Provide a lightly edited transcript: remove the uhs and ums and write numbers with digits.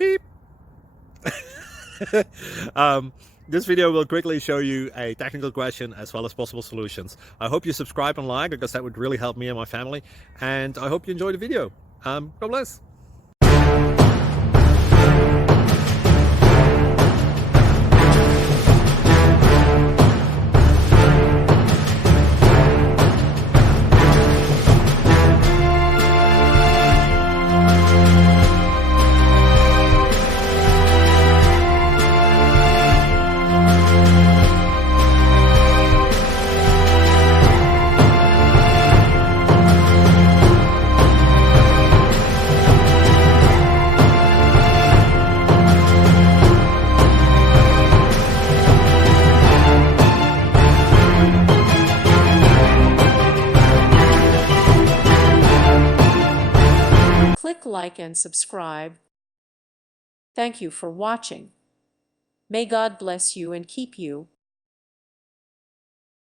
Beep. This video will quickly show you a technical question as well as possible solutions. I hope you subscribe and like, because that would really help me and my family. And I hope you enjoy the video. God bless. Click like and subscribe. Thank you for watching. May God bless you and keep you.